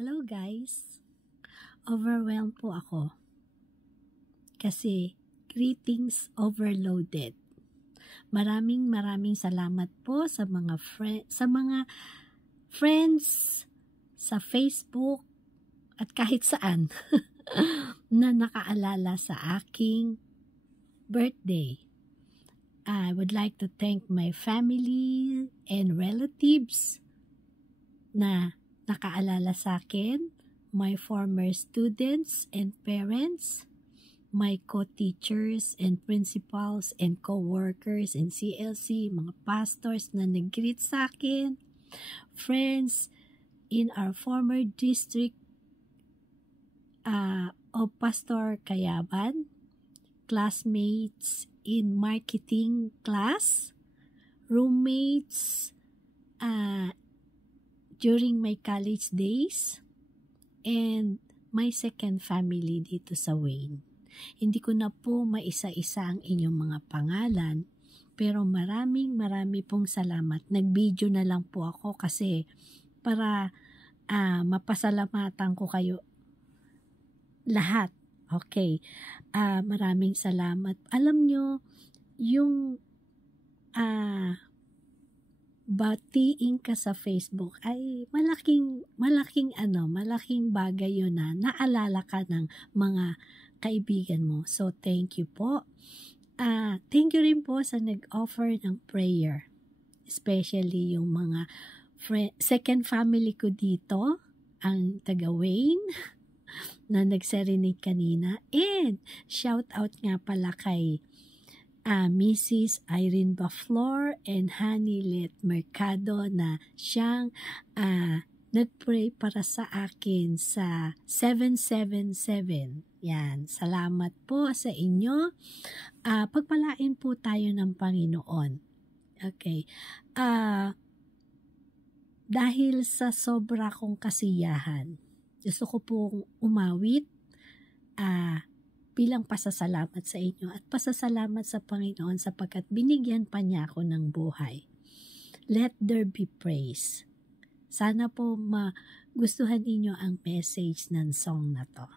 Hello guys! Overwhelmed po ako kasi greetings overloaded. Maraming salamat po sa mga friends sa Facebook at kahit saan na nakaalala sa aking birthday. I would like to thank my family and relatives na nakaalala sa akin, my former students and parents, my co-teachers and principals and co-workers in CLC, mga pastors na nag-greet sa akin, friends in our former district of Pastor Kayaban, classmates in marketing class, roommates during my college days, and my second family dito sa Wayne. Hindi ko na po maisa-isa ang inyong mga pangalan, pero marami pong salamat. Nag-video na lang po ako kasi para mapasalamatan ko kayo lahat. Okay. Maraming salamat. Alam nyo, yung batiin ka sa Facebook ay malaking bagay yun na naalala ka ng mga kaibigan mo. So, thank you po. Thank you rin po sa nag-offer ng prayer. Especially yung mga second family ko dito, ang taga Wayne, na nag-serenade kanina. And, shout out nga pala kay Mrs. Irene Baflor and Hanilet Mercado na siyang nag-pray para sa akin sa 777. Yan, salamat po sa inyo. Pagpalain po tayo ng Panginoon. Okay. Dahil sa sobra kong kasiyahan, gusto ko pong umawit bilang pasasalamat sa inyo at pasasalamat sa Panginoon sapagkat binigyan pa niya ako ng buhay. Let there be praise. Sana po magustuhan ninyo ang message ng song na to.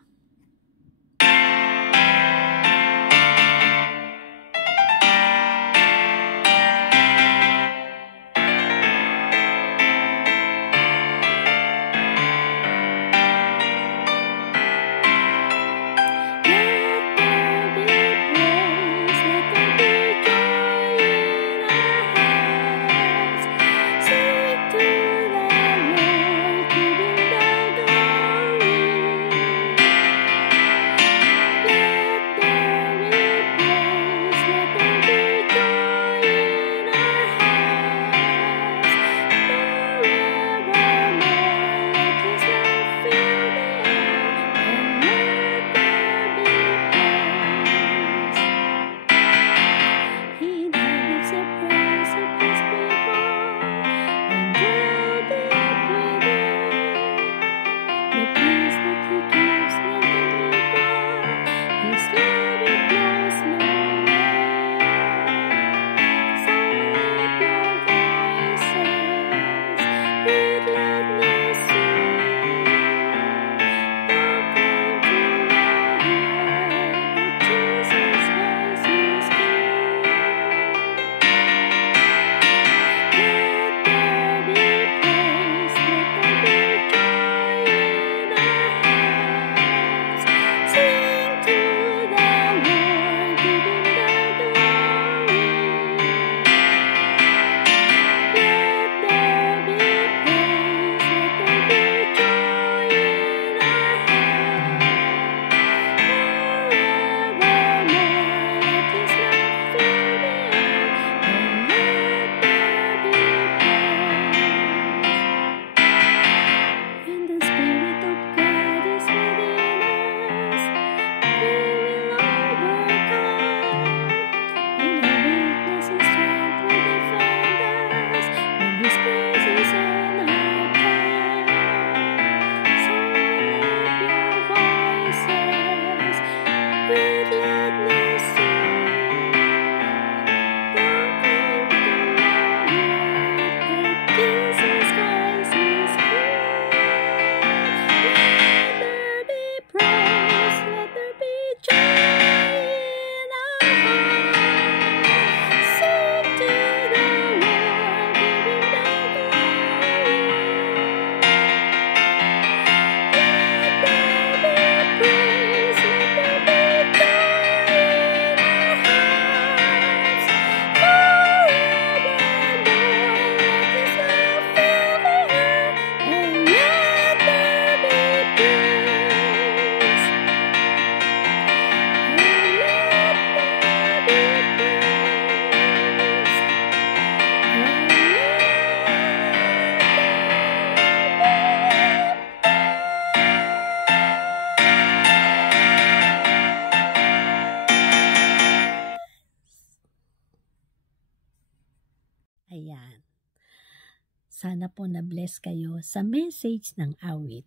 po na bless kayo sa message ng awit.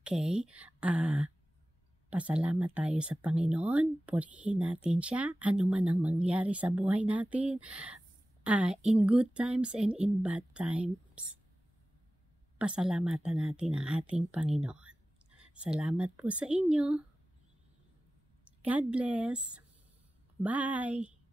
Okay? Pasalamat tayo sa Panginoon. Purihin natin siya. Ano man ang mangyari sa buhay natin. In good times and in bad times. Pasalamatan natin ang ating Panginoon. Salamat po sa inyo. God bless. Bye.